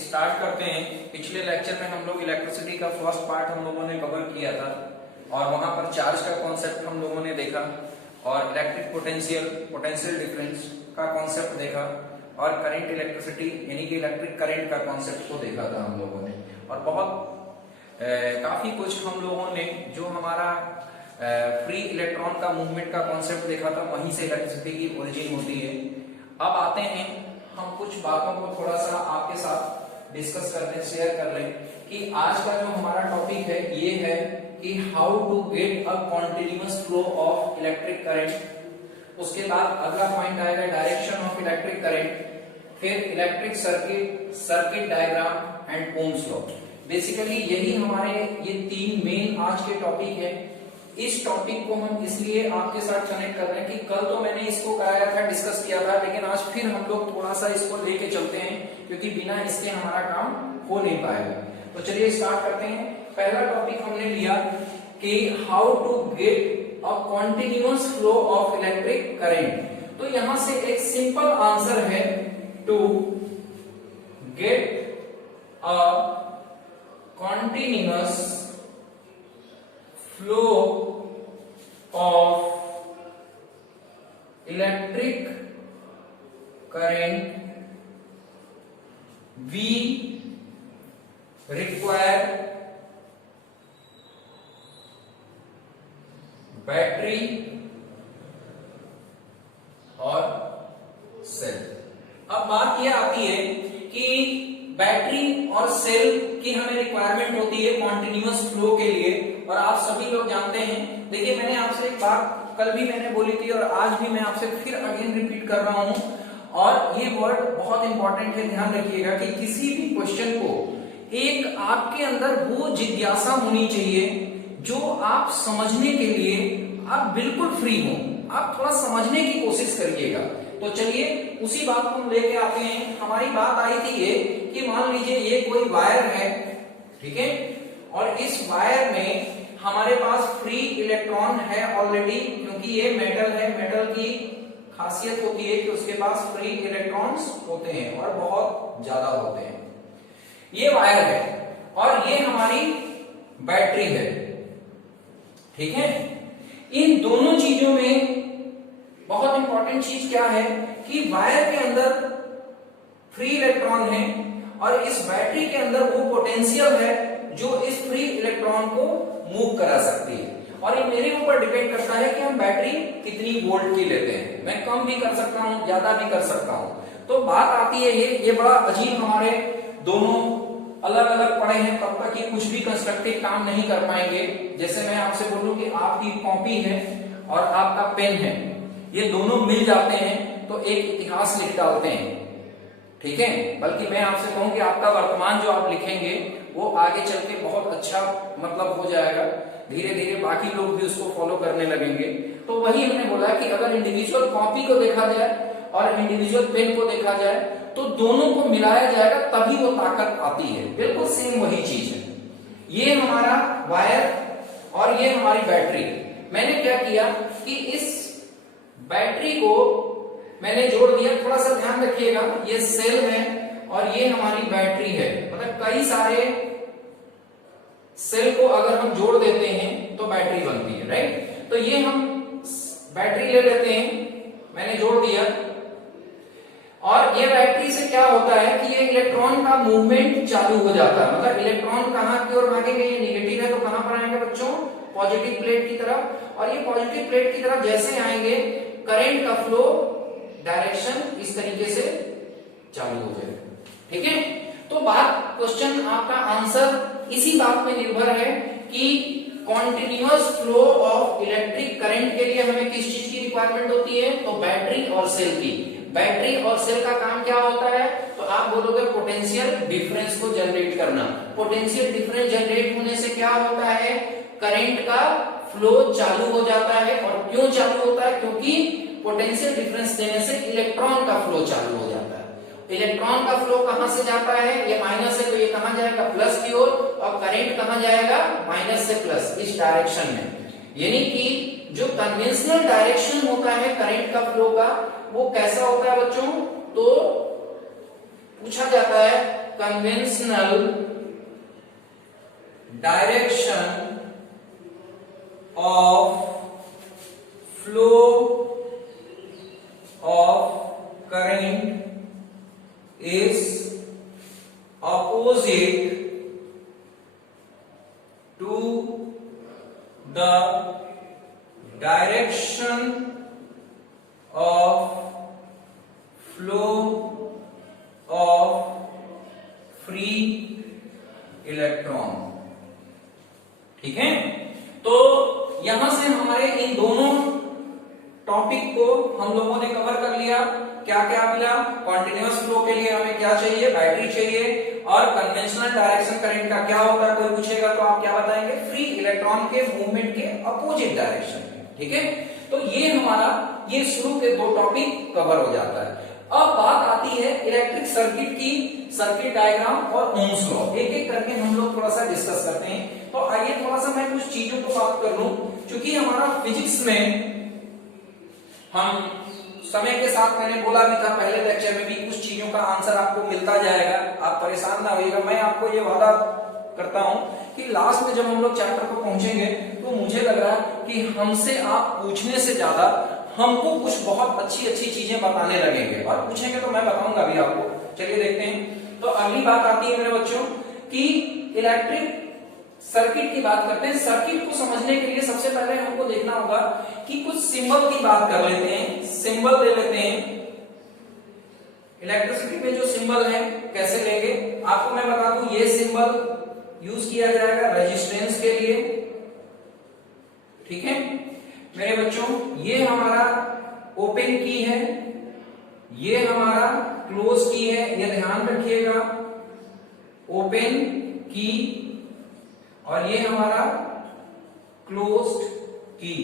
Start करते हैं। पिछले लेक्चर में हम लोग इलेक्ट्रिसिटी का फर्स्ट पार्ट हम लोगों ने कवर किया था और वहां पर चार्ज का कॉन्सेप्ट हम लोगों ने देखा और इलेक्ट्रिक पोटेंशियल डिफरेंस का कॉन्सेप्ट देखा और करंट इलेक्ट्रिसिटी यानी कि इलेक्ट्रिक करंट का कॉन्सेप्ट को देखा था हम लोगों ने। और बहुत काफी कुछ हम लोगों ने जो हमारा फ्री इलेक्ट्रॉन का मूवमेंट का कॉन्सेप्ट देखा था, वहीं से इलेक्ट्रिसिटी की ओरिजिन होती है। अब आते हैं हम कुछ बातों को थोड़ा सा आपके साथ डिस्कस कर लें, शेयर कर लें कि आज का जो हमारा टॉपिक है ये है कि how to get a continuous flow of electric current. उसके बाद अगला पॉइंट आएगा डायरेक्शन ऑफ इलेक्ट्रिक करंट, फिर electric circuit diagram and Ohm's law. Basically यही हमारे ये तीन मेन आज के टॉपिक है। इस टॉपिक को हम इसलिए आपके साथ कनेक्ट कर रहे हैं कि कल तो मैंने इसको कराया था, डिस्कस किया था, लेकिन आज फिर हम लोग थोड़ा सा इसको लेके चलते हैं क्योंकि बिना इसके हमारा काम हो नहीं पाएगा। तो चलिए स्टार्ट करते हैं। पहला टॉपिक हमने लिया कि how to get a continuous flow of electric current. तो यहां से एक सिंपल आंसर है, to get a continuous flow of electric current we require battery और सेल। अब बात यह आती है कि बैटरी और सेल की हमें रिक्वायरमेंट होती है कॉन्टिन्यूअस फ्लो के लिए, और आप सभी लोग जानते हैं। देखिए मैंने आपसे एक बात कल भी मैंने बोली थी और आज भी मैं आपसे फिर अगेन रिपीट कर रहा हूं, और ये वर्ड बहुत इंपॉर्टेंट है, ध्यान रखिएगा कि किसी भी क्वेश्चन को एक आपके अंदर वो जिज्ञासा होनी चाहिए जो आप समझने के लिए आप बिल्कुल फ्री हो, आप थोड़ा समझने की कोशिश करिएगा। तो चलिए उसी बात को हम लेके आते हैं। हमारी बात आई थी ये कि मान लीजिए ये कोई वायर है, ठीक है, और इस वायर में हमारे पास फ्री इलेक्ट्रॉन है ऑलरेडी, क्योंकि ये मेटल है। मेटल की खासियत होती है कि उसके पास फ्री इलेक्ट्रॉन्स होते हैं और बहुत ज्यादा होते हैं। ये वायर है और ये हमारी बैटरी है, ठीक है। इन दोनों चीजों में बहुत इंपॉर्टेंट चीज क्या है कि वायर के अंदर फ्री इलेक्ट्रॉन है और इस बैटरी के अंदर वो पोटेंशियल है जो इस फ्री इलेक्ट्रॉन को मूव करा सकती है। और ये मेरे ऊपर डिपेंड करता है कि हम बैटरी कितनी वोल्ट की लेते हैं। मैं कम भी कर सकता हूं, ज्यादा भी कर सकता हूं। तो बात आती है ये बड़ा अजीब, हमारे दोनों अलग अलग पढ़े हैं, तब तक ये कुछ भी कंस्ट्रक्टिव काम नहीं कर पाएंगे। जैसे मैं आपसे बोलूं कि आपकी कॉपी है और आपका पेन है, ये दोनों मिल जाते हैं तो एक इतिहास लिख डालते हैं, ठीक है। बल्कि मैं आपसे कहूं कि आपका वर्तमान जो आप लिखेंगे वो आगे चल के बहुत अच्छा मतलब हो जाएगा, धीरे धीरे बाकी लोग भी उसको फॉलो करने लगेंगे। तो वही हमने बोला कि अगर इंडिविजुअल कॉपी को देखा जाए और इंडिविजुअल पेन को देखा जाए तो दोनों को मिलाया जाएगा तभी वो ताकत आती है। बिल्कुल सेम वही चीज है। ये हमारा वायर और ये हमारी बैटरी। मैंने क्या किया कि इस बैटरी को मैंने जोड़ दिया, थोड़ा सा ध्यान रखिएगा, ये सेल है और ये हमारी बैटरी है। मतलब कई सारे सेल को अगर हम जोड़ देते हैं तो बैटरी बनती है, राइट। तो ये हम बैटरी ले लेते हैं, मैंने जोड़ दिया, और ये बैटरी से क्या होता है कि ये इलेक्ट्रॉन का मूवमेंट चालू हो जाता है। मतलब इलेक्ट्रॉन कहां की ओर भागेंगे, ये निगेटिव है तो कहां पर आएंगे बच्चों, पॉजिटिव प्लेट की तरफ। और ये पॉजिटिव प्लेट की तरफ जैसे आएंगे करंट का फ्लो डायरेक्शन इस तरीके से चालू हो जाएगा, ठीक है। तो बात, क्वेश्चन आपका आंसर इसी बात पे निर्भर है कि continuous flow of electric current के लिए हमें किस चीज की रिक्वायरमेंट होती है, तो बैटरी और सेल की। बैटरी और सेल का काम क्या होता है, तो आप बोलोगे पोटेंशियल डिफरेंस को जनरेट करना। पोटेंशियल डिफरेंस जनरेट होने से क्या होता है, करंट का फ्लो चालू हो जाता है। और क्यों चालू होता है, क्योंकि पोटेंशियल डिफरेंस देने से इलेक्ट्रॉन का फ्लो चालू हो जाता है। इलेक्ट्रॉन का फ्लो कहां से जाता है, ये माइनस है तो ये कहां जाएगा, प्लस की ओर, और करंट कहां जाएगा, माइनस से प्लस, इस डायरेक्शन में। यानी कि जो कन्वेंशनल डायरेक्शन होता है करंट का फ्लो का, वो कैसा होता है बच्चों, तो पूछा जाता है conventional direction of flow of current is opposite to the direction of flow of free electron। ठीक है, तो यहां से हमारे इन दोनों टॉपिक को हम लोगों ने कवर कर लिया। क्या क्या मिला? कॉन्टिन्यूअस फ्लो के लिए हमें क्या चाहिए? बैटरी चाहिए। और कन्वेंशनल डायरेक्शन करंट का क्या होता है, कोई पूछेगा तो आप क्या बताएंगे? फ्री इलेक्ट्रॉन के मूवमेंट के अपोजिट डायरेक्शन में। ठीक है, तो ये हमारा ये शुरू के दो टॉपिक कवर हो जाता है। अब बात आती है इलेक्ट्रिक सर्किट की, सर्किट डायग्राम और ओम्स लॉ। एक एक करके हम लोग थोड़ा सा डिस्कस करते हैं। तो आइए थोड़ा सा मैं कुछ चीजों को बात कर लूं, क्योंकि हमारा फिजिक्स में हम समय के साथ, मैंने बोला भी था पहले लेक्चर में भी, कुछ चीजों का आंसर आपको मिलता जाएगा, आप परेशान ना होइएगा। मैं आपको ये वादा करता हूं कि लास्ट में जब हम लोग चैप्टर पर पहुंचेंगे तो मुझे लग रहा है कि हमसे आप पूछने से ज्यादा हमको कुछ बहुत अच्छी अच्छी चीजें बताने लगेंगे, और पूछेंगे तो मैं बताऊंगा भी आपको। चलिए देखते हैं। तो अगली बात आती है मेरे बच्चों कि इलेक्ट्रिक सर्किट की बात करते हैं। सर्किट को समझने के लिए सबसे पहले हमको देखना होगा कि कुछ सिंबल की बात कर लेते हैं, सिंबल ले लेते हैं। इलेक्ट्रिसिटी में जो सिंबल है कैसे लेंगे, आपको मैं बता दूं, ये सिंबल यूज किया जाएगा रेजिस्टेंस के लिए। ठीक है मेरे बच्चों, ये हमारा ओपन की है, ये हमारा क्लोज की है, ये ध्यान रखिएगा, ओपन की, और ये हमारा क्लोज्ड की।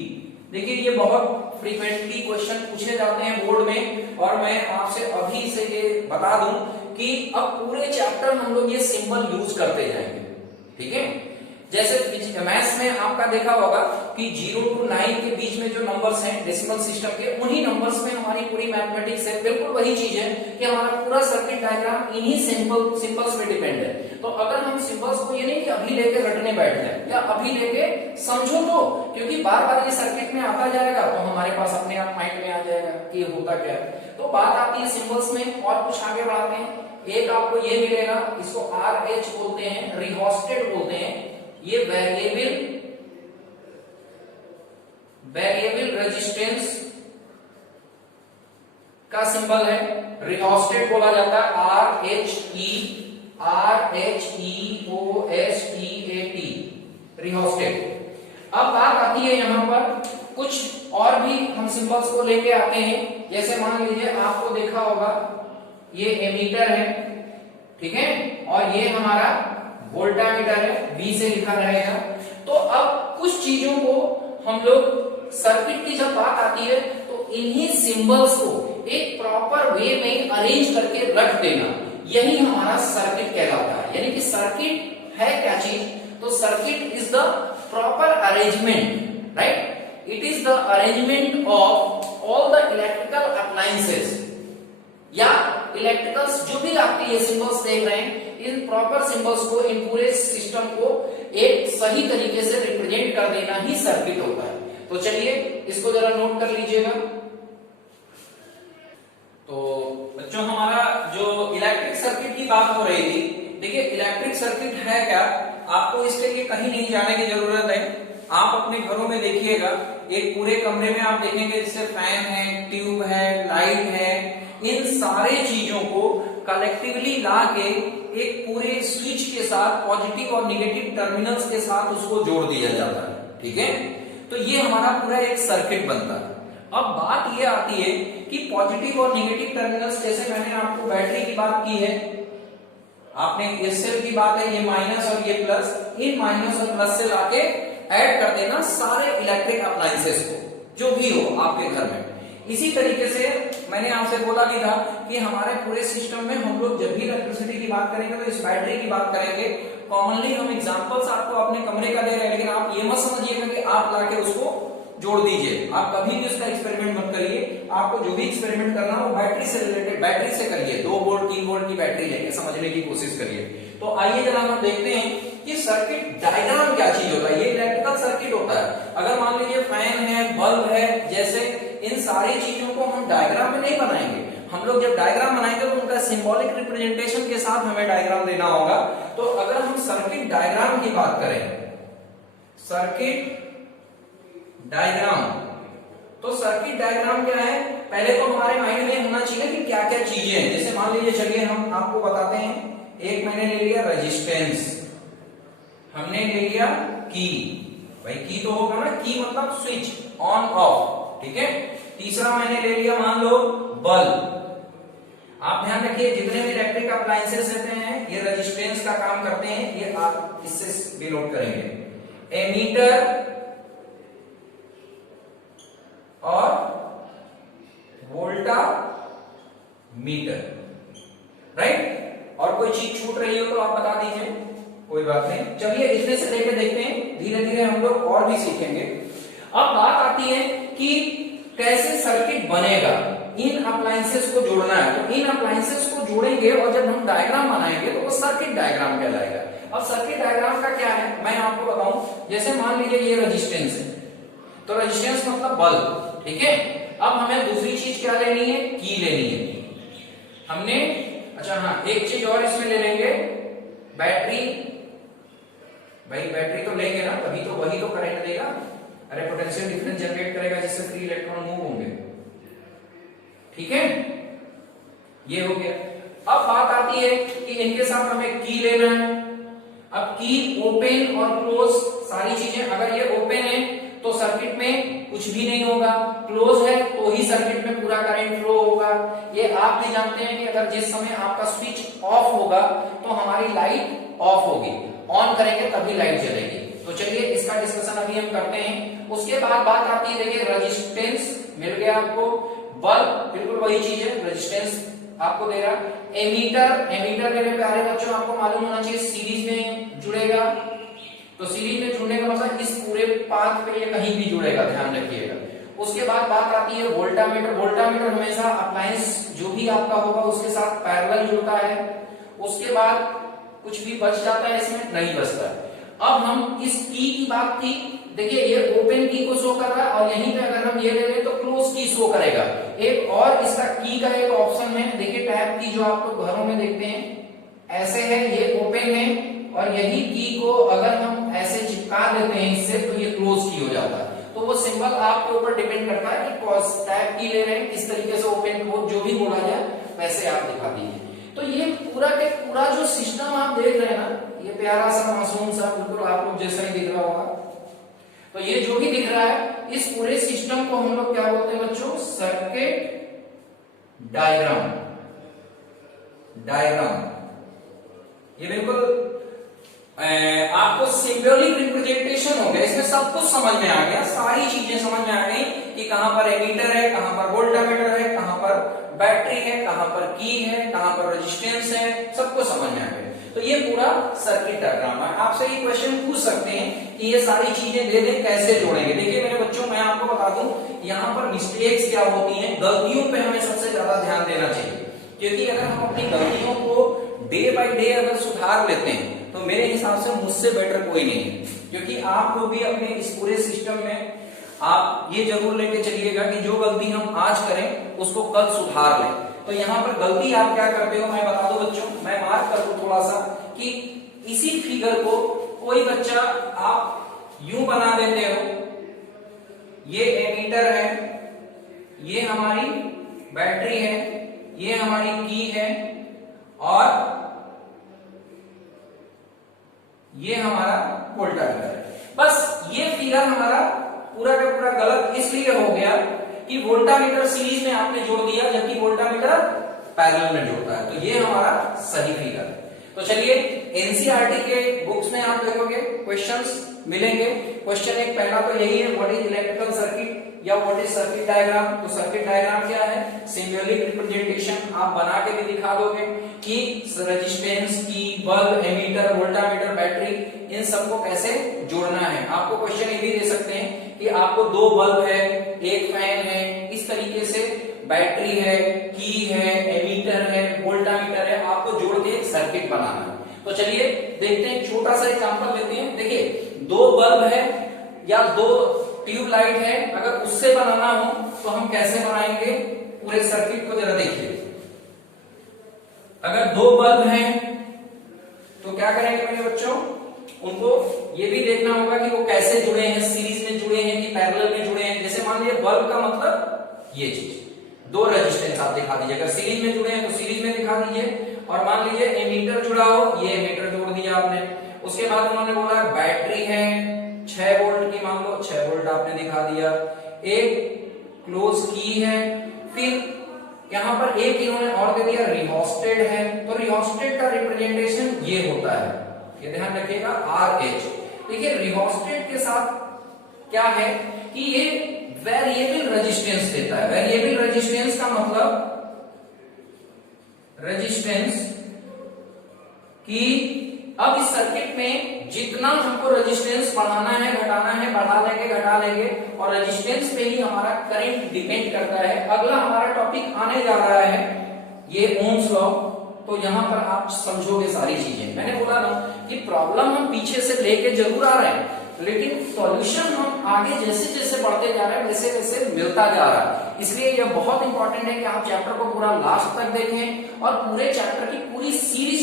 देखिए ये बहुत फ्रीक्वेंटली क्वेश्चन पूछे जाते हैं बोर्ड में, और मैं आपसे अभी से ये बता दूं कि अब पूरे चैप्टर हम लोग ये सिंबल यूज करते जाएंगे। ठीक है, जैसे मैथ्स में आपका देखा होगा कि 0 to 9 के बीच में जो नंबर्स हैं डेसिमल सिस्टम के, उन्हीं नंबर्स में हमारी पूरी मैथमेटिक्स है। बिल्कुल वही चीज है कि हमारा पूरा सर्किट डायग्राम इन्हीं सिंबल्स पे डिपेंड है। तो अगर हम सिंबल्स को ये नहीं कि अभी लेके रटने बैठ जाए या अभी लेके समझो, तो क्योंकि बार बार ये सर्किट में आता जाएगा तो हमारे पास अपने आप माइंड में आ जाएगा कि ये होता क्या है। तो बात आती है सिंबल्स में, और कुछ आगे बढ़ाते हैं। एक आपको ये मिलेगा, इसको RH बोलते हैं, रिहोस्टेड बोलते हैं। ये वेरिएबल रेजिस्टेंस का सिंबल है, रिहोस्टेड बोला जाता है, RHEOSTAT, रिहोस्टेड। अब बात आती है यहां पर कुछ और भी हम सिंबल्स को लेके आते हैं। जैसे मान लीजिए आपको देखा होगा ये एमीटर है, ठीक है, और ये हमारा वोल्टामीटर है, V से लिखा रहेगा। तो अब कुछ चीजों को हम लोग, सर्किट की जब बात आती है तो इन्हीं सिंबल्स को एक प्रॉपर वे में अरेंज करके रख देना, यही हमारा सर्किट कहलाता है। यानी कि सर्किट है क्या चीज? तो circuit is the proper arrangement, right? It is the arrangement of all the electrical appliances, या इलेक्ट्रिकल्स जो भी आपके ये सिंबल्स देख रहे हैं, इन प्रॉपर सिंबल्स को, इन पूरे सिस्टम को एक सही तरीके से रिप्रेजेंट कर देना ही सर्किट होता है। तो चलिए इसको जरा नोट कर लीजिएगा। तो बच्चों, हमारा जो इलेक्ट्रिक सर्किट की बात हो रही थी, देखिए इलेक्ट्रिक सर्किट है क्या, आपको इसके लिए कहीं नहीं जाने की जरूरत है। आप अपने घरों में देखिएगा, एक पूरे कमरे में आप देखेंगे जैसे फैन है, ट्यूब है, लाइट है, इन सारे चीजों को कलेक्टिवली ला के एक पूरे स्विच के साथ पॉजिटिव और निगेटिव टर्मिनल्स के साथ उसको जोड़ दिया जाता है। ठीक है, तो ये हमारा पूरा एक सर्किट बनता है। अब बात ये आती है कि पॉजिटिव और निगेटिव टर्मिनल्स, जैसे मैंने आपको बैटरी की बात की है, आपने इस सेल की बात है, ये माइनस और ये प्लस, इन माइनस और प्लस से लाके ऐड कर देना सारे इलेक्ट्रिक अप्लायंसेस को, जो भी हो आपके घर में। इसी तरीके से मैंने आपसे बोला भी था कि हमारे पूरे सिस्टम में हम लोग जब भी इलेक्ट्रिसिटी की बात करेंगे तो इस बैटरी की बात करेंगे। कॉमनली हम एग्जांपल्स आपको अपने कमरे का दे रहे हैं, लेकिन आप ये मत समझिएगा कि आप लाके उसको जोड़ दीजिए। आप कभी भी उसका एक्सपेरिमेंट मत करिए, आपको जो भी एक्सपेरिमेंट करना हो बैटरी से रिलेटेड, बैटरी से करिए। 2 वोल्ट 3 वोल्ट की बैटरी लेके समझने की कोशिश करिए। तो आइए जरा हम देखते हैं कि सर्किट डायग्राम क्या चीज होता है। ये इलेक्ट्रिकल सर्किट होता है। अगर मान लीजिए फैन है, बल्ब है, जैसे इन सारी चीजों को हम डायग्राम में नहीं बनाएंगे। हम लोग जब डायग्राम बनाएंगे तो उनका सिंबॉलिक रिप्रेजेंटेशन के साथ हमें डायग्राम देना होगा। तो अगर हम सर्किट डायग्राम की बात करें, सर्किट डायग्राम, तो सर्किट डायग्राम क्या है, पहले तो हमारे माइंड में होना चाहिए कि क्या क्या चीजें हैं। जैसे मान लीजिए, चलिए हम आपको बताते हैं, एक मैंने ले लिया रेजिस्टेंस, हमने ले लिया की, भाई की तो होगा ना, की मतलब स्विच ऑन ऑफ, ठीक है। तीसरा मैंने ले लिया मान लो बल्ब। आप ध्यान रखिए जितने भी इलेक्ट्रिक अप्लायंसेस रहते हैं ये रेजिस्टेंस का काम करते हैं, ये आप इससे डिनोट करेंगे। एमीटर और वोल्टा मीटर, राइट। और कोई चीज छूट रही हो तो आप बता दीजिए, कोई बात नहीं। चलिए इसमें से लेकर देखते हैं, धीरे धीरे हम लोग और भी सीखेंगे। अब बात आती है कि कैसे सर्किट बनेगा, इन अप्लायंसेस को जोड़ना है। तो इन अप्लायंसेस को जोड़ेंगे और जब हम डायग्राम बनाएंगे तो वो सर्किट डायग्राम कहलाएगा। अब सर्किट डायग्राम का क्या है मैं आपको बताऊं। जैसे मान लीजिए ये रेजिस्टेंस है, तो रेजिस्टेंस मतलब बल्ब, ठीक है। अब हमें दूसरी चीज क्या लेनी है, की लेनी है हमने। अच्छा हाँ, एक चीज और इसमें ले लेंगे, बैटरी। भाई बैटरी तो लेंगे ना, तभी तो वही तो करंट देगा, अरे पोटेंशियल डिफरेंस जनरेट करेगा जिससे फ्री इलेक्ट्रॉन मूव होंगे, ठीक है। ये हो गया। अब बात आती है कि इनके साथ हमें की लेना है। अब की ओपन और क्लोज सारी चीजें, अगर ये ओपन है तो सर्किट में कुछ भी नहीं होगा, क्लोज है तो ही सर्किट में पूरा करंट फ्लो होगा। ये आप भी जानते हैं कि अगर जिस समय आपका स्विच ऑफ होगा तो हमारी लाइट ऑफ होगी, ऑन करेंगे तभी लाइट जलेगी। तो चलिए इसका डिस्कशन अभी हम करते हैं। उसके बाद बात आती है, देखिए रेजिस्टेंस मिल गया आपको, बल्ब बिल्कुल वही चीज है, रेजिस्टेंस आपको दे रहा। एमीटर, एमीटर मेरे प्यारे बच्चों आपको मालूम होना चाहिए सीरीज में जुड़ेगा। तो सीरीज में जुड़ने का मतलब इस पूरे पाथ पे ये कहीं भी जुड़ेगा, ध्यान रखिएगा। उसके बाद बात आती है वोल्टामीटर। वोल्टामीटर हमेशा अप्लायंस जो भी आपका होगा उसके साथ पैरेलल जुड़ता है। उसके बाद कुछ भी बच जाता है इसमें, नहीं बचता। अब हम इस की बात की, देखिए ये ओपन की को शो कर रहा है और यहीं पे अगर हम ये ले लें तो क्लोज की शो करेगा। एक और इसका की का एक ऑप्शन है, देखिए टैब की जो आप लोग घरों में देखते हैं ऐसे है, ये ओपन है और यही की को अगर हम ऐसे चिपका देते हैं इससे तो ये क्लोज की हो जाता है। तो वो सिंबल आपके ऊपर डिपेंड करता है कि कौन टैब की ले रहे हैं, किस तरीके से ओपन क्लोज जो भी बोला जाए वैसे आप दिखा दीजिए। तो ये पूरा के पूरा जो सिस्टम आप देख रहे हैं ना, ये प्यारा सा मासूम सा बिल्कुल आप लोग जैसा ही दिख रहा होगा। तो ये जो भी दिख रहा है इस पूरे सिस्टम को हम लोग क्या बोलते हैं बच्चों, सर्किट डायग्राम। डायग्राम ये बिल्कुल आपको सिंबॉलिक रिप्रेजेंटेशन हो गया, इसमें सब कुछ समझ में आ गया, सारी चीजें समझ में आ गई कि कहां पर एमीटर है, कहां पर वोल्टामीटर है, कहां पर बैटरी है, कहां पर की है, कहां पर रेजिस्टेंस है, सब कुछ समझ में आ गया। तो ये पूरा सर्किट डायग्राम है। आपसे ये क्वेश्चन पूछ सकते हैं कि ये सारी चीजें दे दें कैसे जोड़ेंगे। देखिए मेरे बच्चों मैं आपको बता दूं यहाँ पर मिस्टेक्स क्या होती हैं, गलतियों पे हमें सबसे ज्यादा ध्यान देना चाहिए, क्योंकि अगर हम अपनी गलतियों को डे बाय डे अगर सुधार लेते हैं तो मेरे हिसाब से मुझसे बेटर कोई नहीं है। क्योंकि आप लोग भी अपने इस पूरे सिस्टम में आप ये जरूर लेके चलिएगा कि जो गलती हम आज करें उसको कल सुधार लें। तो यहाँ पर गलती आप क्या करते हो मैं बता दूं बच्चों, मैं मार्क कर दूं थोड़ा सा कि इसी फिगर को कोई बच्चा आप यूं बना देते हो, ये एमीटर है, ये हमारी बैटरी है, ये हमारी की है और ये हमारा वोल्टामीटर है। बस ये फिगर हमारा पूरा का पूरा गलत इसलिए हो गया कि वोल्टामीटर सीरीज में आपने जोड़ दिया जबकि वोल्टामीटर पैरेलल में जोड़ता है। तो ये हमारा सही फिगर है। तो चलिए एनसीईआरटी के बुक्स में आप देखोगे क्वेश्चंस मिलेंगे। क्वेश्चन एक पहला तो यही है, व्हाट इज इलेक्ट्रिकल सर्किट या व्हाट इज सर्किट डायग्राम। तो सर्किट डायग्राम क्या है, सिंबॉलिक रिप्रेजेंटेशन आप बना के भी दिखा दोगे कि रेजिस्टेंस की, बल्ब, एमीटर, वोल्टामीटर, बैटरी, इन सबको कैसे जोड़ना है। आपको क्वेश्चन ये भी दे सकते हैं कि आपको दो बल्ब है, एक फैन है, इस तरीके से बैटरी है, की है, एमीटर है, वोल्टामीटर है, आपको जोड़ के एक सर्किट बनाना है। तो चलिए देखते हैं, छोटा सा एग्जांपल लेते हैं। देखिए दो बल्ब है या दो ट्यूबलाइट है, अगर उससे बनाना हो तो हम कैसे बनाएंगे पूरे सर्किट को, जरा देखिए। अगर दो बल्ब हैं तो क्या करेंगे मेरे बच्चों, उनको ये भी देखना होगा कि वो कैसे जुड़े हैं, सीरीज में जुड़े हैं कि पैरेलल में जुड़े हैं। जैसे मान लीजिए बल्ब का मतलब ये चीज, दो रेजिस्टेंस आप दिखा दीजिए, अगर सीरीज में जुड़े हैं तो सीरीज में दिखा दीजिए। और मान लीजिए एमीटर जुड़ा हो, ये एमीटर जोड़ दिया आपने। उसके बाद उन्होंने बोला बैटरी है 6 वोल्ट की, मान लो 6 वोल्ट आपने दिखा दिया। एक क्लोज की है, फिर यहां पर एक इन्होंने और दे दिया रिहोस्टेट है। तो रिहोस्टेट का रिप्रेजेंटेशन ये होता है, ये ध्यान रखिएगा, RH। देखिए रिहोस्टेट के साथ क्या है कि ये वेरिएबल रेजिस्टेंस देता है। वेरिएबल रेजिस्टेंस का मतलब रेजिस्टेंस कि अब इस सर्किट में जितना हमको रेजिस्टेंस बढ़ाना है, घटाना है, बढ़ा लेंगे, घटा लेंगे, और रेजिस्टेंस पे ही हमारा करंट डिपेंड करता है। अगला हमारा टॉपिक आने जा रहा है ये ओम्स लॉ। तो यहां पर आप समझोगे सारी चीजें। मैंने बोला ना कि प्रॉब्लम हम पीछे से लेके जरूर आ रहे हैं, लेकिन सॉल्यूशन हम आगे जैसे जैसे बढ़ते जा रहे हैं वैसे वैसे मिलता जा रहा है। इसलिए यह बहुत इंपॉर्टेंट है कि आप चैप्टर को पूरा लास्ट तक देखें और पूरे चैप्टर की पूरी सीरीज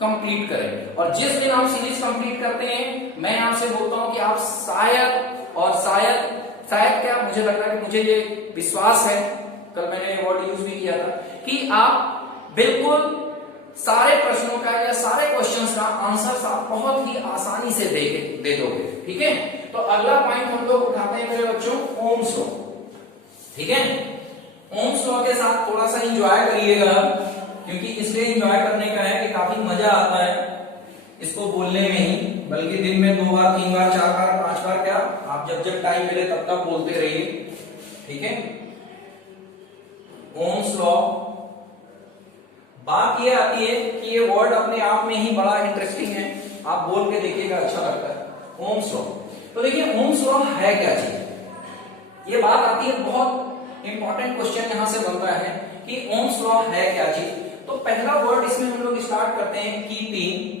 कंप्लीट करें। और जिस दिन आप सीरीज कंप्लीट करते हैं, मैं आपसे बोलता हूं कि आप शायद और शायद क्या, मुझे लग रहा है कि मुझे ये विश्वास है, कल मैंने वर्ड यूज भी किया था, कि आप बिल्कुल सारे प्रश्नों का या सारे क्वेश्चंस का आंसर आप बहुत ही आसानी से दे दोगे। ठीक है, तो अगला पॉइंट हम लोग उठाते हैं मेरे बच्चों, ओम्स लॉ। ठीक है, ओम्स लॉ के साथ थोड़ा सा एंजॉय करिएगा, क्योंकि इसलिए एंजॉय करने का है कि काफी मजा आता है इसको बोलने में ही, बल्कि दिन में 2 बार 3 बार 4 बार 5 बार क्या, आप जब जब टाइम मिले तब तक बोलते रहिए। ठीक है, ओम्स लॉ। बात ये आती है कि ये वर्ड अपने आप में ही बड़ा इंटरेस्टिंग है, आप बोल के देखिएगा, अच्छा लगता है। ओम्स लॉ, तो देखिए ओम्स लॉ है क्या चीज, ये बात आती है, बहुत इंपॉर्टेंट क्वेश्चन यहां से बनता है कि ओम्स लॉ है क्या चीज। तो पहला वर्ड इसमें हम लोग स्टार्ट करते हैं, keeping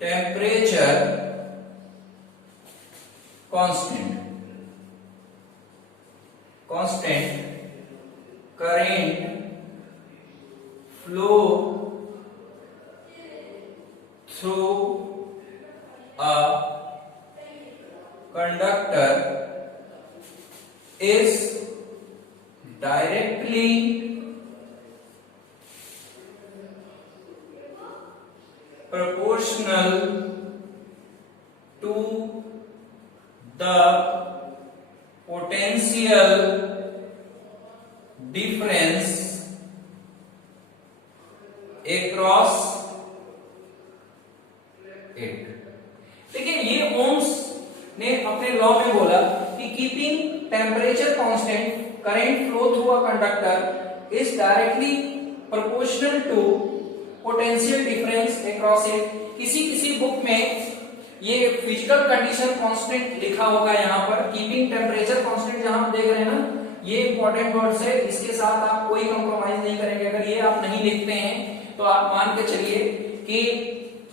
temperature constant current flow through a conductor is directly proportional to the potential difference across it। देखिए ये ओम्स ने अपने लॉ में बोला कि keeping temperature constant current flow through a conductor is directly proportional to potential difference across it. किसी book में ये फिजिकल कंडीशन कांस्टेंट लिखा होगा, यहाँ पर कीपिंग टेम्परेचर कांस्टेंट जहां हम देख रहे हैं ना, ये इंपॉर्टेंट वर्ड्स है, इसके साथ आप कोई कंप्रोमाइज नहीं करेंगे। अगर ये आप नहीं लिखते हैं तो आप मान के चलिए कि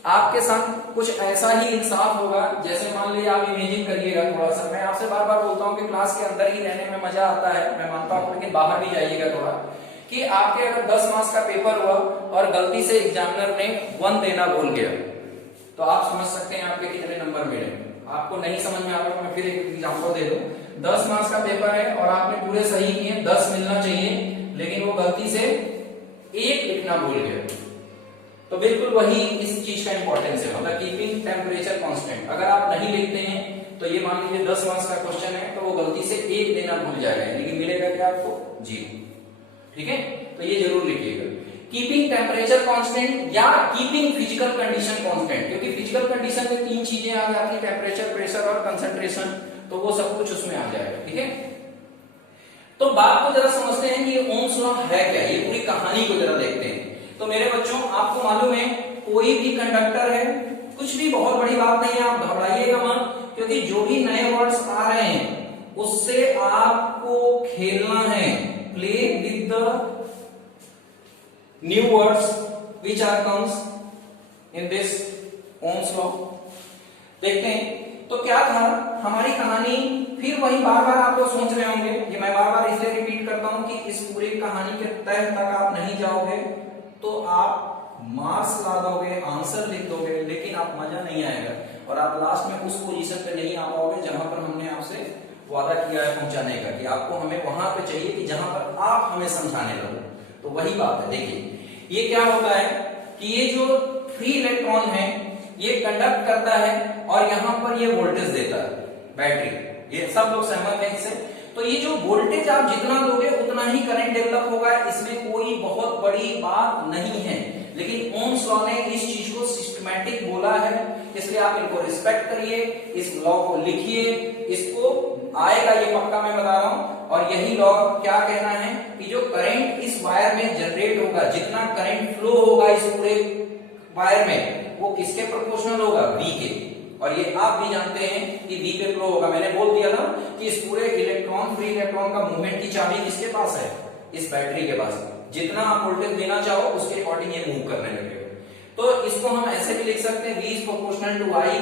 आपके साथ कुछ ऐसा ही इंसाफ होगा। जैसे मान लीजिए आप इमेजिन करिएगा थोड़ा सा, मैं आपसे बार बार बोलता हूँ कि क्लास के अंदर ही रहने में मजा आता है, मैं मानता हूँ, लेकिन बाहर भी जाइएगा थोड़ा, कि आपके अगर 10 मार्क्स का पेपर हुआ और गलती से एग्जामिनर ने 1 देना भूल गया, तो आप समझ सकते हैं आपके कितने नंबर मिले। आपको नहीं समझ में आ रहा, मैं फिर एक एग्जांपल दे दूं। 10 मार्क्स का पेपर है और आपने पूरे सही किए, 10 मिलना चाहिए, लेकिन वो गलती से 1 लिखना भूल गया, तो बिल्कुल वही इस चीज का इंपॉर्टेंस है, मतलब कीपिंग टेम्परेचर कांस्टेंट। अगर आप नहीं लिखते हैं तो ये मान लीजिए 10 मार्क्स का क्वेश्चन है, तो वो गलती से 1 देना भूल जाएगा, लेकिन मिलेगा क्या आपको 0। ठीक है, तो ये जरूर लिखिएगा, कीपिंग टेम्परेचर कांस्टेंट या कीपिंग फिजिकल कंडीशन कांस्टेंट, क्योंकि फिजिकल कंडीशन में 3 चीजें आ जाती है, टेम्परेचर, प्रेशर और कंसंट्रेशन, तो वो सब कुछ उसमें आ जाएगा। ठीक है, तो बात को जरा समझते हैं कि ये ओम्स लॉ है क्या, ये पूरी कहानी को जरा देखते हैं। तो मेरे बच्चों, आपको मालूम है कोई भी कंडक्टर है, कुछ भी बहुत बड़ी बात नहीं है, आप घबराइएगा मत, क्योंकि जो भी नए वर्ड्स आ रहे हैं उससे आपको खेलना है। Play with the new words which are comes in this Ohm's law. देखते हैं तो क्या था हमारी कहानी। फिर वही बार बार आप लोग सोच रहे होंगे, ये मैं बार बार इसलिए रिपीट करता हूं कि इस पूरी कहानी के तह तक आप नहीं जाओगे तो आप मार्क्स ला दोगे, आंसर लिख दोगे, लेकिन आप मजा नहीं आएगा और आप लास्ट में उस पोजीशन पे नहीं आ पाओगे जहां पर हमने आपसे वादा किया है पहुंचाने का, कि आपको हमें वहां पे चाहिए कि जहां पर आप हमें समझाने लगो। तो वही बात है। देखिए ये क्या होता है कि ये जो फ्री इलेक्ट्रॉन है ये कंडक्ट करता है और यहां पर ये वोल्टेज देता है बैटरी, ये सब लोग सहमत हैं इससे। तो ये जो वोल्टेज आप जितना दोगे उतना ही करंट डेवलप होगा, इसमें कोई बहुत बड़ी बात नहीं है। लेकिन ओम्स लॉ ने इस चीज को सिस्टमैटिक बोला है, इसलिए आप इनको रिस्पेक्ट करिए, इस लॉ को लिखिए, इसको आएगा ये पक्का मैं बता रहा हूं। और यही लॉ क्या कहना है कि जो करंट इस वायर में जनरेट होगा, जितना करंट फ्लो होगा इस पूरे वायर में, वो किसके प्रोपोर्शनल होगा, V के। और ये आप भी जानते हैं कि V पे फ्लो होगा। मैंने बोल दिया था कि इस पूरे इलेक्ट्रॉन, फ्री इलेक्ट्रॉन का मूवमेंट की चाबी किसके पास है, इस बैटरी के पास। जितना आप वोल्टेज देना चाहो उसके अकॉर्डिंग ये मूव करने लगेगा। तो इसको हम ऐसे भी लिख सकते हैं V is proportional to I।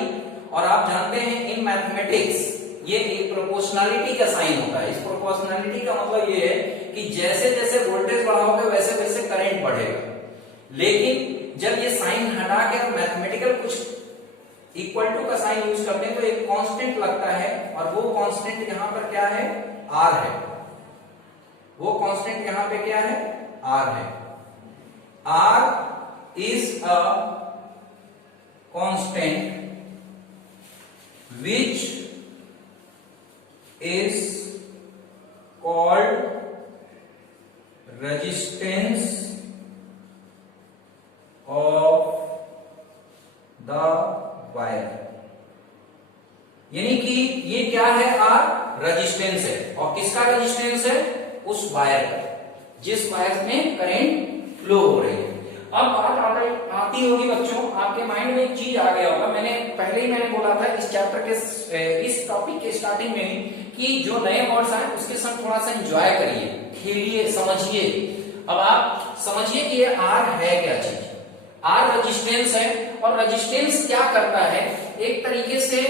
और आप जानते हैं इन मैथमेटिक्स ये एक प्रोपोर्शनलिटी का साइन होता है। इस प्रोपोर्शनलिटी का मतलब ये है कि जैसे जैसे वोल्टेज बढ़ाओगे वैसे वैसे करंट बढ़ेगा। लेकिन जब ये साइन हटा के हम मैथमेटिकल कुछ इक्वल टू का साइन यूज करते हैं तो एक कांस्टेंट लगता है, और वो कांस्टेंट यहां पर क्या है, R है। वो कांस्टेंट यहां पे क्या है, R है। R is a constant which is called resistance of the wire। यानी कि ये क्या है, R रेजिस्टेंस है। और किसका रेजिस्टेंस है, उस वायर का, जिस वायर में करंट फ्लो हो रही है। अब बात आती होगी बच्चों, आपके माइंड में एक चीज आ गया होगा, मैंने बोला था इस चैप्टर के, इस टॉपिक के स्टार्टिंग में कि जो नए वर्ड्स आए उसके साथ थोड़ा सा एंजॉय करिए, खेलिए, समझिए। अब आप समझिए कि ये R है क्या चीज। R रेजिस्टेंस है, और रेजिस्टेंस क्या करता है, एक तरीके से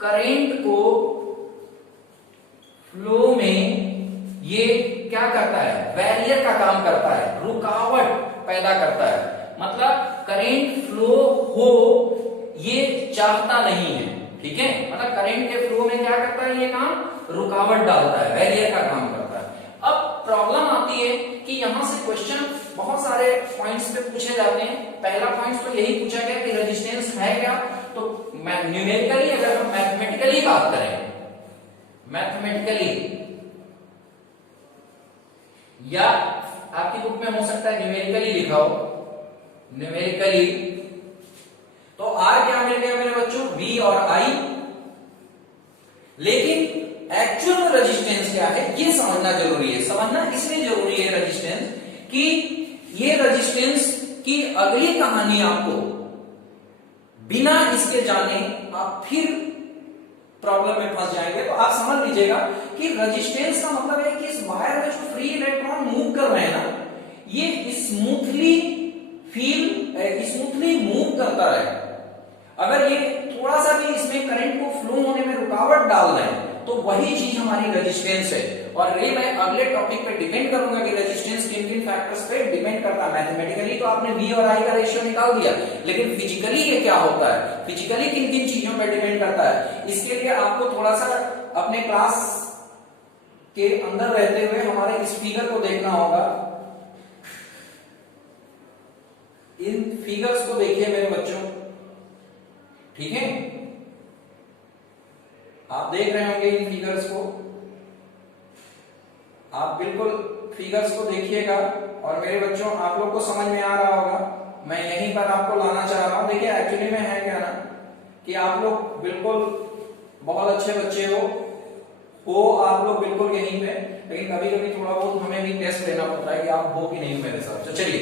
करंट को फ्लो में ये क्या करता है, बैरियर का काम करता है, रुकावट पैदा करता है। मतलब करंट फ्लो हो ये चाहता नहीं है, ठीक है। मतलब करंट के फ्लो में क्या करता है, ये काम रुकावट डालता है, बैरियर का काम करता है। अब प्रॉब्लम आती है कि यहां से क्वेश्चन बहुत सारे पॉइंट्स पे पूछे जाते हैं। पहला पॉइंट तो यही पूछा गया कि रेजिस्टेंस है क्या। तो न्यूमेरिकली अगर हम मैथमेटिकली बात करें, मैथमेटिकली, या आपकी बुक में हो सकता है न्यूमेरिकली लिखा हो, न्यूमेरिकली, तो R क्या मिल गया मेरे बच्चों, V और I। लेकिन एक्चुअल में रेजिस्टेंस क्या है ये समझना जरूरी है। समझना इसलिए जरूरी है रेजिस्टेंस कि ये रेजिस्टेंस की अगली कहानी आपको बिना इसके जाने आप फिर प्रॉब्लम में फंस जाएंगे। तो आप समझ लीजिएगा कि रेजिस्टेंस का मतलब है कि इस वायर में जो फ्री इलेक्ट्रॉन मूव कर रहे हैं ना, ये स्मूथली मूव करता है। अगर ये थोड़ा सा भी इसमें करंट को फ्लो होने में रुकावट डाल रहे हैं तो वही चीज हमारी रेजिस्टेंस है। और ये मैं अगले टॉपिक पे डिपेंड करूंगा कि रेजिस्टेंस किन किन फैक्टर्स पे डिपेंड करता है। मैथमेटिकली तो आपने V और I का रेशियो निकाल दिया, लेकिन फिजिकली ये क्या होता है, फिजिकली किन किन चीजों पे डिपेंड करता है, इसके लिए आपको थोड़ा सा अपने क्लास के अंदर रहते हुए हमारे इस फिगर को देखना होगा। इन फिगर्स को देखिए मेरे बच्चों, ठीक है। आप देख रहे होंगे इन फिगर्स को, आप बिल्कुल फिगर्स को देखिएगा। और मेरे बच्चों आप लोग को समझ में आ रहा होगा, मैं यहीं पर आपको लाना चाह रहा हूं। देखिए एक्चुअली में है क्या ना कि आप लोग बिल्कुल बहुत अच्छे बच्चे हो आप लोग बिल्कुल यहीं पे, लेकिन कभी कभी थोड़ा बहुत हमें भी टेस्ट लेना पड़ता है कि आप हो कि नहीं मेरे साथ। तो चलिए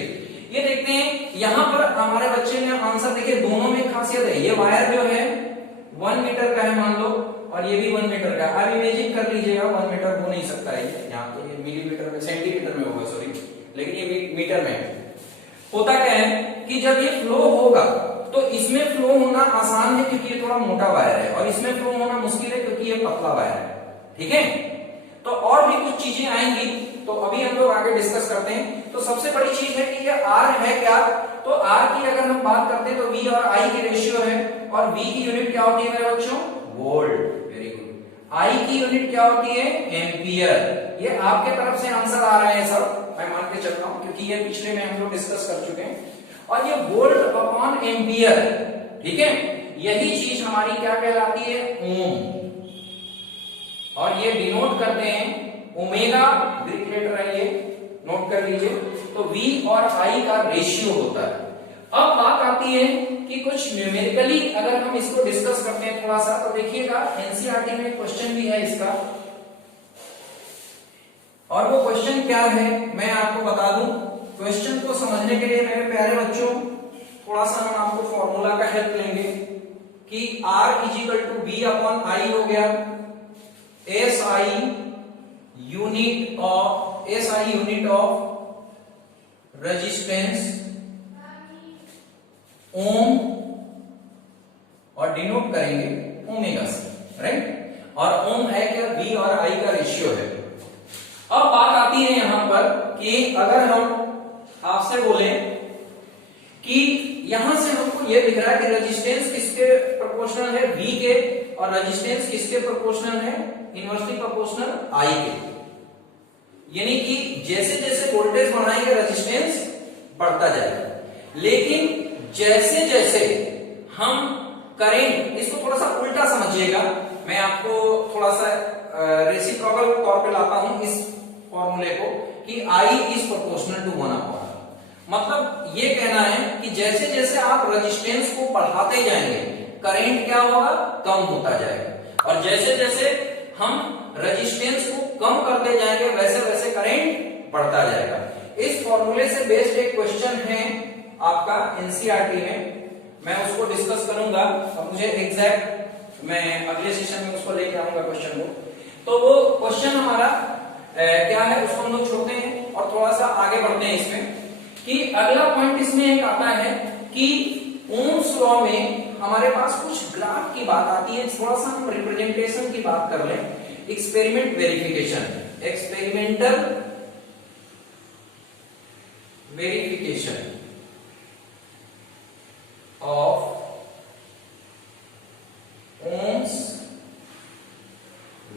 ये देखते हैं यहाँ पर हमारे बच्चे ने आंसर देखिए, दोनों में खासियत है, ये वायर जो है 1 मीटर का है मान लो, और ये भी 1 मीटर का। अब इमेजिन कर लीजिएगा 1 मीटर हो नहीं सकता है, यहाँ तो ये मिलीमीटर में, सेंटीमीटर में होगा सॉरी, लेकिन ये मीटर में है। होता क्या है कि जब ये फ्लो होगा तो इसमें फ्लो होना आसान है क्योंकि ये थोड़ा मोटा वायर है, और इसमें फ्लो होना मुश्किल है क्योंकि ये पतला वायर है। ठीक है, तो और भी कुछ चीजें आएंगी, तो अभी हम लोग आगे डिस्कस करते हैं। तो सबसे बड़ी चीज है कि ये R है क्या, तो R की अगर हम बात करते हैं तो V और I की रेशियो है, और V की यूनिट क्या होती है मेरे बच्चों, वोल्ट। Very good. I की यूनिट क्या होती है, एम्पियर। ये आपके तरफ से आंसर आ रहे हैं सब, मैं मान के चलता हूं क्योंकि ये पिछले में हम लोग डिस्कस कर चुके हैं। और ये वोल्ट अपॉन एम्पियर, ठीक है, यही चीज हमारी क्या कहलाती है, ओम। और ये डिनोट करते हैं ओमेगा, ग्रीक लेटर है ये, नोट कर लीजिए। तो V और I का रेशियो होता है। अब बात आती है कि कुछ न्यूमेरिकली अगर हम इसको डिस्कस करते हैं थोड़ा सा, तो देखिएगा एनसीईआरटी में क्वेश्चन भी है इसका, और वो क्वेश्चन क्या है मैं आपको बता दूं। क्वेश्चन को समझने के लिए मेरे प्यारे बच्चों थोड़ा सा हम आपको फॉर्मूला का हेल्प लेंगे कि R = V अपॉन I हो गया, SI यूनिट ऑफ रेजिस्टेंस ओम, और डिनोट करेंगे ओमेगा से, राइट। और ओम है क्या, V और I का रेशियो है। अब बात आती है यहां पर कि अगर हम आपसे बोले कि यहां से हमको ये दिख रहा है कि रेजिस्टेंस किसके प्रोपोर्शनल है, V के, और रेजिस्टेंस किसके प्रोपोर्शनल है, इनवर्सली प्रोपोर्शनल I के। यानी कि जैसे जैसे वोल्टेज बढ़ाएंगे रेजिस्टेंस बढ़ता जाएगा, लेकिन जैसे जैसे हम करेंट, इसको थोड़ा सा उल्टा समझिएगा, मैं आपको थोड़ा सा रेसिप्रोकल तौर पे लाता हूं इस फॉर्मूले को कि I is proportional to 1/R। मतलब ये कहना है कि जैसे जैसे आप रेजिस्टेंस को बढ़ाते जाएंगे करंट क्या होगा, कम होता जाएगा, और जैसे जैसे हम रेजिस्टेंस को कम करते जाएंगे वैसे वैसे करंट बढ़ता जाएगा। इस फॉर्मूले से बेस्ड एक क्वेश्चन है आपका एनसीईआरटी में, मैं उसको डिस्कस करूंगा, और मुझे एग्जैक्ट मैं अगले सेशन में उसको लेके आऊंगा क्वेश्चन को। तो वो क्वेश्चन हमारा क्या है उसको हम लोग छोड़ते हैं और थोड़ा सा आगे बढ़ते हैं इसमें, कि अगला पॉइंट इसमें एक आता है कि ओम्स लॉ में हमारे पास कुछ ग्राफ की बात आती है। थोड़ा सा हम रिप्रेजेंटेशन की बात कर लें, experiment verification, experimental verification of Ohm's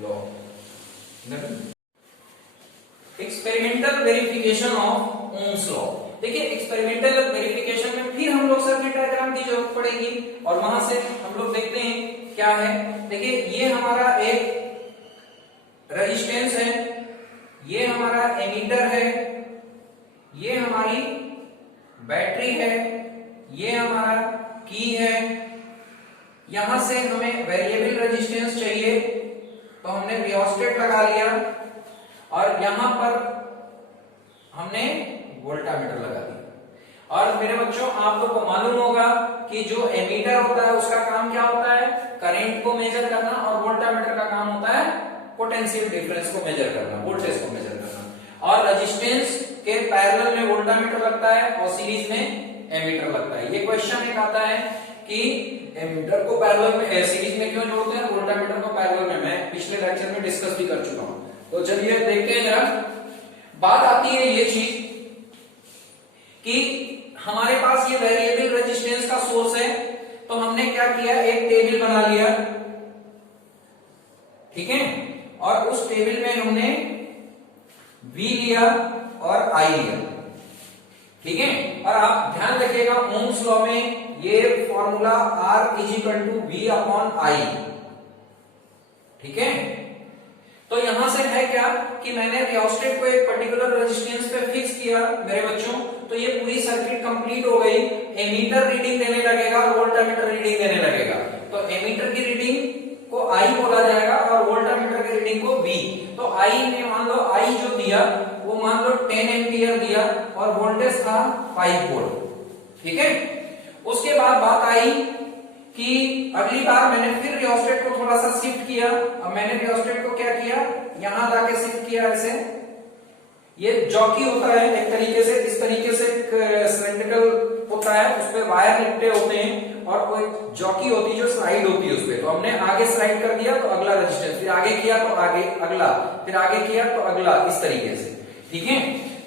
law. Experimental verification of Ohm's law. देखिए एक्सपेरिमेंटल वेरिफिकेशन में फिर हम लोग सर्किट डायग्राम की जरूरत पड़ेगी, और वहां से हम लोग देखते हैं क्या है। देखिए ये हमारा एक रेजिस्टेंस है, ये हमारा एमीटर है, ये हमारी बैटरी है, ये हमारा की है। यहां से हमें वेरिएबल रेजिस्टेंस चाहिए तो हमने रियोस्टेट लगा लिया, और यहां पर हमने वोल्टामीटर लगा दिया। और मेरे बच्चों आप लोग को मालूम होगा कि जो एमीटर होता है उसका काम क्या होता है, करंट को मेजर करना, और वोल्टामीटर का काम होता है पोटेंशियल डिफरेंस को मेजर करना, वोल्टेज को मेजर करना। और रेजिस्टेंस के पैरेलल में वोल्टामीटर लगता है और सीरीज में एमीटर लगता है। ये क्वेश्चन एक आता है कि एमीटर को पैरेलल में सीरीज में क्यों जोड़ते हैं, वोल्टामीटर को पैरेलल में, मैं पिछले लेक्चर में डिस्कस भी कर चुका हूं। तो चलिए देखते हैं जरा। बात आती है ये चीज कि हमारे पास ये वेरिएबल रेजिस्टेंस का सोर्स है, तो हमने क्या किया, एक टेबल बना लिया, ठीक है, और उस टेबल में हमने V लिया और I लिया, ठीक है। और आप ध्यान रखिएगा ओम्स लॉ में ये formula R = V upon I, ठीक है। तो यहां से है क्या कि मैंने रियोस्टेट को एक पर्टिकुलर रेजिस्टेंस पे फिक्स किया मेरे बच्चों, तो ये पूरी सर्किट कंप्लीट हो गई। एमीटर रीडिंग देने लगेगा और वोल्टामीटर रीडिंग देने लगेगा। तो एमीटर की रीडिंग को I बोला जाएगा और वोल्टामीटर की रीडिंग को V। तो I ने मान लो I जो दिया वो मान लो 10 एम्पियर दिया और वोल्टेज था 5 वोल्ट, ठीक है। उसके बाद बात आई कि अगली बार मैंने फिर रियोस्टेट को थोड़ा सा शिफ्ट किया। अब मैंने रियोस्टेट को क्या किया, यहां लाके शिफ्ट किया ऐसे। ये जॉकी होता है एक तरीके से, इस तरीके से सिलेंड्रिकल होता है, उस पे वायर लिपटे होते हैं और कोई जॉकी होती है जो स्लाइड होती है उस पे। तो हमने आगे स्लाइड कर दिया तो अगला रेजिस्टेंस, फिर आगे किया तो आगे अगला, फिर आगे किया तो अगला, इस तरीके से, ठीक है।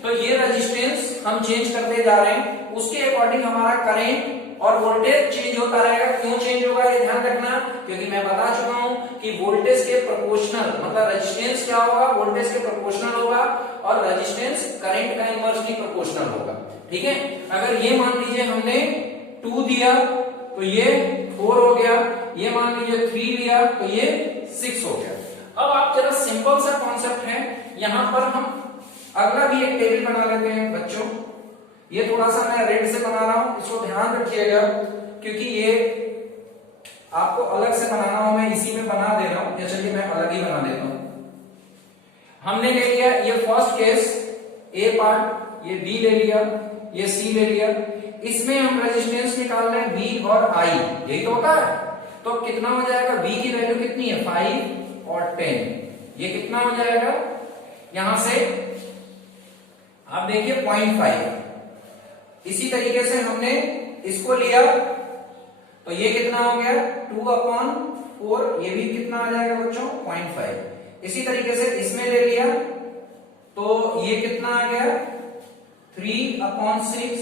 तो ये रेजिस्टेंस हम चेंज करते जा रहे हैं, उसके अकॉर्डिंग हमारा करंट और वोल्टेज चेंज होता रहेगा। क्यों चेंज होगा ये ध्यान रखना, क्योंकि मैं बता चुका हूं कि वोल्टेज के प्रोपोर्शनल, मतलब रेजिस्टेंस क्या होगा, वोल्टेज के प्रोपोर्शनल होगा और रेजिस्टेंस करंट का इनवर्सली प्रोपोर्शनल होगा, ठीक है। अगर ये मान लीजिए हमने 2 दिया तो ये 4 हो गया, ये मान लीजिए 3 लिया तो ये 6 हो गया। अब आप जरा सिंपल सा कॉन्सेप्ट है, यहां पर हम अगला भी एक टेबल बना लेते हैं बच्चों। ये थोड़ा सा मैं रेड से बना रहा हूं, इसको ध्यान रखिएगा क्योंकि ये आपको अलग से बनाना हो, मैं इसी में बना दे रहा हूं, या चलिए मैं अलग ही बना देता हूं। हमने ले लिया ये फर्स्ट केस ए पार्ट, ये बी ले लिया, ये सी ले लिया। इसमें हम रेजिस्टेंस निकाल रहे हैं V और I, यही तो होता है। तो कितना हो जाएगा, V की वैल्यू कितनी है 5 और 10, ये कितना हो जाएगा, यहां से आप देखिए 0.5। इसी तरीके से हमने इसको लिया तो ये कितना हो गया 2/4, ये भी कितना आ जाएगा बच्चों 0.5। इसी तरीके से इसमें ले लिया तो ये कितना आ गया 3/6,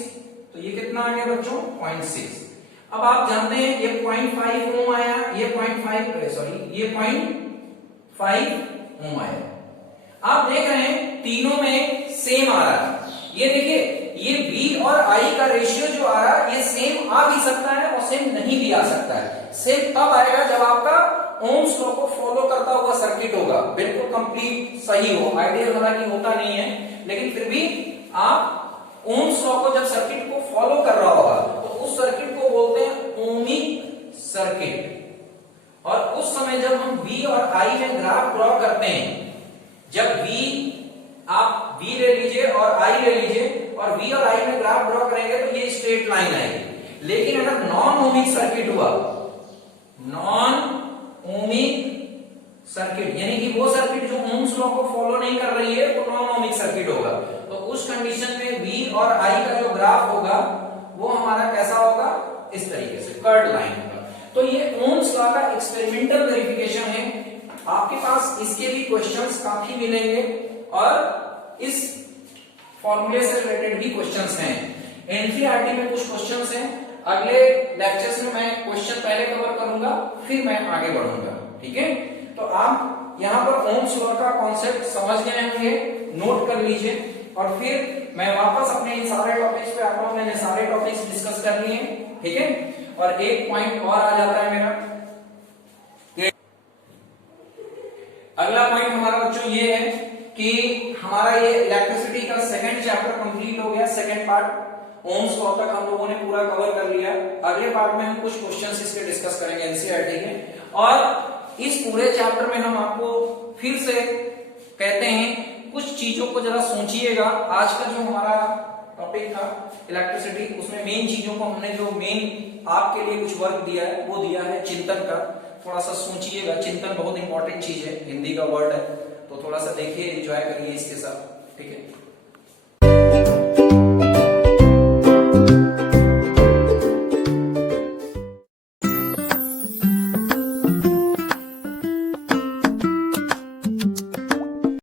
तो ये कितना आ गया बच्चों 0.6। अब आप जानते हैं ये 0.5 ओम आया, ये 0.5 सॉरी ये 0.5 ओम आया। आप देख रहे हैं तीनों में सेम आ रहा है। ये देखिए ये V और I का रेशियो जो आ रहा है ये सेम आ भी सकता है और सेम नहीं भी आ सकता है। सेम तब आएगा जब आपका ओम्स लॉ को फॉलो करता हुआ सर्किट होगा, बिल्कुल कंप्लीट सही हो। आइडियल हालांकि होता नहीं है, लेकिन फिर भी आप ओम्स लॉ को जब सर्किट को फॉलो कर रहा होगा तो उस सर्किट को बोलते हैं ओमिक सर्किट। और उस समय जब हम V और I में ग्राफ ड्रॉ करते हैं, जब आप V ले लीजिए और I ले लीजिए और V और I में ग्राफ ड्रॉ करेंगे तो ये स्ट्रेट लाइन आएगी। लेकिन अगर नॉन ओमिक सर्किट हुआ, नॉन ओमिक सर्किट यानी कि वो सर्किट जो ओम्स लॉ को फॉलो नहीं कर रही है वो नॉन ओमिक सर्किट होगा, तो उस कंडीशन में V और I का जो ग्राफ होगा वो हमारा कैसा होगा, इस तरीके से कर्ड लाइन होगा। तो ये ओम्स लॉ का एक्सपेरिमेंटल वेरिफिकेशन है। आपके पास इसके भी क्वेश्चंस काफी मिलेंगे और इस फॉर्मूले से रिलेटेड भी क्वेश्चंस हैं। एनसीईआरटी में कुछ क्वेश्चंस हैं, अगले लेक्चर्स में मैं क्वेश्चन पहले कवर करूंगा फिर मैं आगे बढ़ूंगा, ठीक है। तो आप यहाँ पर ओम्स लॉ का कॉन्सेप्ट समझ गए होंगे, नोट कर लीजिए और फिर मैं वापस अपने इन सारे टॉपिक्स पे आता हूँ। मैंने सारे टॉपिक्स डिस्कस कर लिए, ठीक है। और एक पॉइंट और आ जाता है मेरा, अगला पॉइंट हमारा बच्चों ये है कि हमारा ये इलेक्ट्रिसिटी का सेकंड चैप्टर कंप्लीट हो गया, सेकंड पार्ट ओम्स लॉ तक हम लोगों ने पूरा कवर कर लिया। अगले पार्ट में हम कुछ क्वेश्चंस इसके डिस्कस करेंगे एनसीईआरटी के, और इस पूरे चैप्टर में हम आपको फिर से कहते हैं कुछ चीजों को जरा सोचिएगा। आज का जो हमारा टॉपिक था इलेक्ट्रिसिटी, उसमें मेन चीजों को हमने जो मेन आपके लिए कुछ वर्क दिया है वो दिया है चिंतन का। थोड़ा सा सोचिएगा, चिंतन बहुत इंपॉर्टेंट चीज है, हिंदी का वर्ड है, तो थोड़ा सा देखिए, एंजॉय करिए इसके साथ, ठीक है।